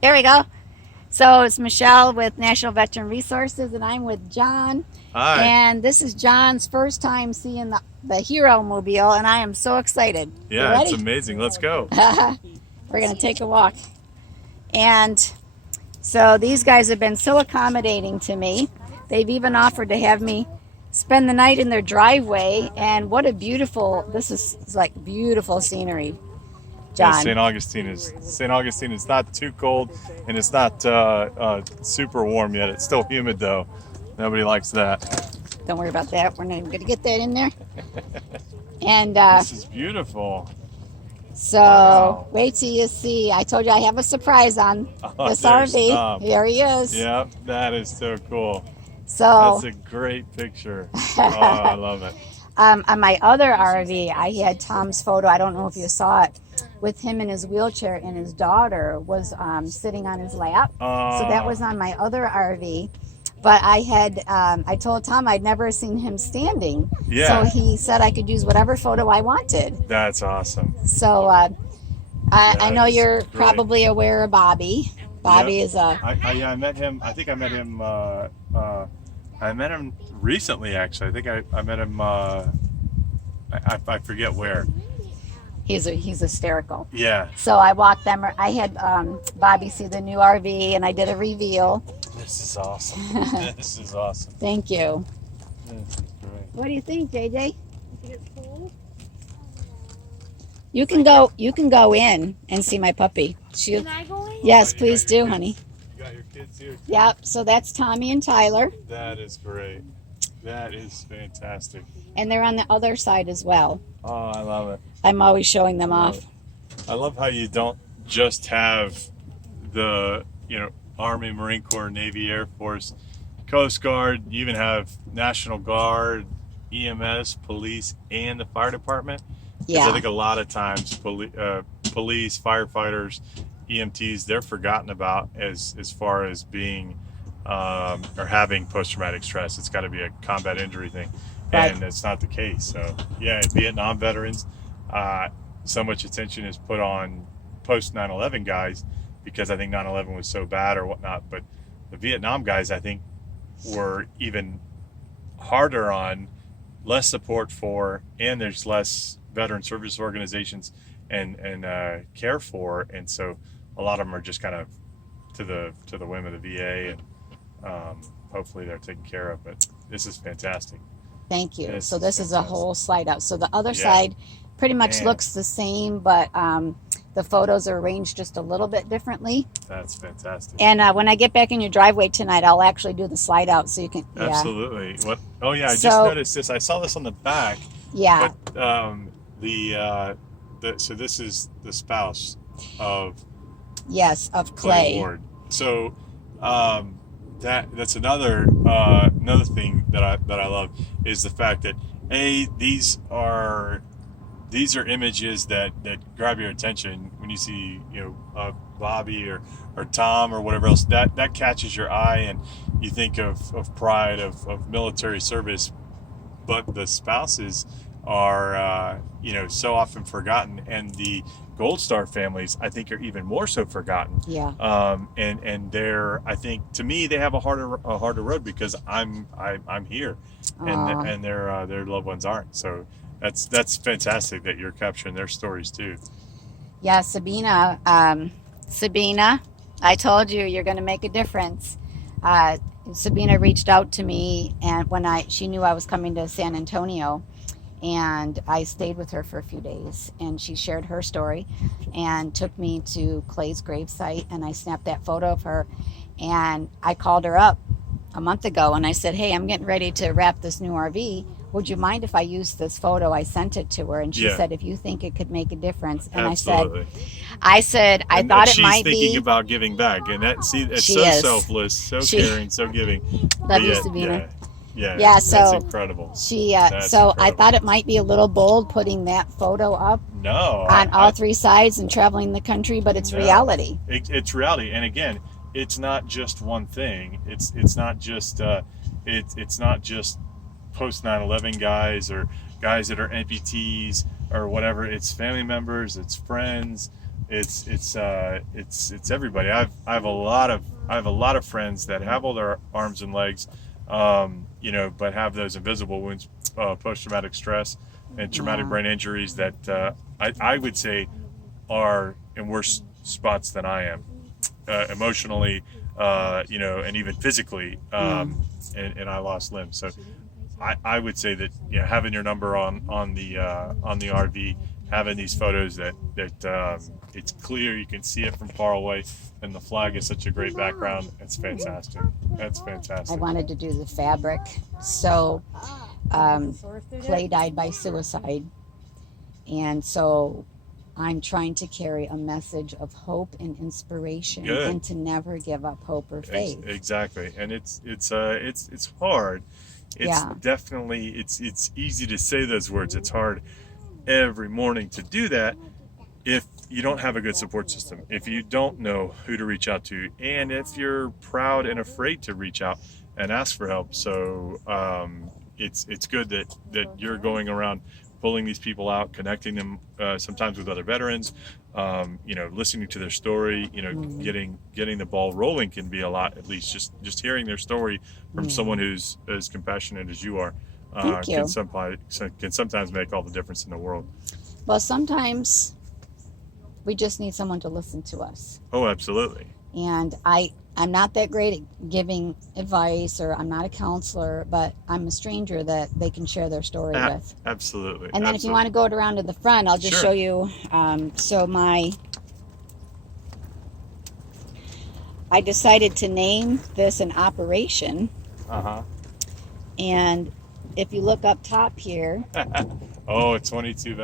There we go. So it's Michelle with National Veteran Resources, and I'm with John. Hi. And this is John's first time seeing the Hero Mobile, and I am so excited. You Yeah, it's ready? amazing. Let's go. We're going to take a walk. And so these guys have been so accommodating to me. They've even offered to have me spend the night in their driveway. And what a beautiful, this is like beautiful scenery, Yeah, John. St. Augustine is not too cold, and it's not super warm yet. It's still humid though. Nobody likes that. Don't worry about that. We're not even going to get that in there. And This is beautiful. so Wow. wait till you see. I told you I have a surprise on Oh, this there's RV. Tom. Here he is. Yep, that is so cool. That's So a great picture. Oh, I love it. on my other RV, I had Tom's photo. I don't know if you saw it, with him in his wheelchair, and his daughter was sitting on his lap. So that Uh, was on my other RV. But I told Tom I'd never seen him standing. So yeah, he said I could use whatever photo I wanted. that's awesome. So I That know is you're great. probably aware of Bobby. Yep. Bobby is a Yeah, I met him. I think I met him. I met him recently, actually. I think I met him. I forget where. he's hysterical. Yeah. So I walked them. I had Bobby see the new RV, and I did a reveal. This is awesome. This is awesome. Thank you. This is great. What do you think, JJ? You can go. You can go in and see my puppy. Can I go in? Yes, Oh, you please got your do, honey. kids. You got your kids here too. Yep. So that's Tommy and Tyler, That is great. That is fantastic. and they're on the other side as well. Oh, I love it. I'm always showing them I love off. I love how you don't just have the, Army, Marine Corps, Navy, Air Force, Coast Guard. You even have National Guard, EMS, police, and the fire department. Because I Yeah. think a lot of times police, firefighters, EMTs, they're forgotten about as far as being or having post-traumatic stress. It's got to be a combat injury thing, Right. and it's not the case. So yeah, Vietnam veterans, so much attention is put on post 9/11 guys because I think 9/11 was so bad or whatnot. But the Vietnam guys, I think, were even harder on, less support for, and there's less veteran service organizations and care for, and so a lot of them are just kind of to the whim of the VA, and hopefully they're taken care of. But this is fantastic. Thank you. This So is this is a fantastic. whole slide out. So the other Yeah, side pretty much man, looks the same, but the photos are arranged just a little bit differently. that's fantastic. And when I get back in your driveway tonight, I'll actually do the slide out so you can. Yeah. Absolutely. What? Oh yeah, I just So noticed this. I saw this on the back, yeah. but so this is the spouse of Yes, of Clay clay. Ward. So that's another thing that I love is the fact that these are images that grab your attention when you see Bobby or Tom or whatever else that catches your eye, and you think of pride of military service, but the spouses are so often forgotten, and the Gold Star families I think are even more so forgotten. Yeah. And they're, I think, to me, they have a harder road because I'm here, and Uh, and their loved ones aren't. So that's fantastic that you're capturing their stories too. yeah, Sabina. Sabina, I told you you're going to make a difference. Uh, Sabina reached out to me, and she knew I was coming to San Antonio, and I stayed with her for a few days, and she shared her story and took me to Clay's gravesite, and I snapped that photo of her, and I called her up a month ago, and I said, hey, I'm getting ready to wrap this new RV. Would you mind if I use this photo? I sent it to her, and she Yeah, said, if you think it could make a difference. And absolutely. I said, I And thought it she's might thinking be. about giving back, and it's She so is. selfless, so She caring, so giving. But love you, yet, Sabina. yeah, yeah, Yeah, that's so incredible. That's so I thought incredible. it might be a little bold putting that photo up No, on all three sides and traveling the country, but it's no, reality. it's reality. And again, it's not just one thing. It's not just post 9/11 guys or guys that are amputees or whatever. It's family members, it's friends, it's everybody. I have a lot of friends that have all their arms and legs, but have those invisible wounds, post-traumatic stress, and traumatic Yeah. brain injuries that I would say are in worse spots than I am, emotionally, and even physically. And I lost limbs, so I would say that having your number on the RV, having these photos that it's clear, you can see it from far away, and the flag is such a great background. It's fantastic. That's I fantastic. wanted to do the fabric. So Clay died by suicide. And so I'm trying to carry a message of hope and inspiration, Good. and to never give up hope or faith. Exactly, and it's hard. It's Yeah. definitely it's easy to say those words. It's hard every morning to do that if you don't have a good support system, if you don't know who to reach out to, and if you're proud and afraid to reach out and ask for help. So it's good that you're going around pulling these people out, connecting them sometimes with other veterans, listening to their story, getting the ball rolling can be a lot. At least just hearing their story from someone who's as compassionate as you are Thank you. can sometimes make all the difference in the world. Well, sometimes we just need someone to listen to us. Oh, absolutely. And I'm not that great at giving advice, or I'm not a counselor, but I'm a stranger that they can share their story with. Absolutely. And then if you want to go around to the front, I'll just Sure. show you. I decided to name this an operation. And if you look up top here, Oh, 22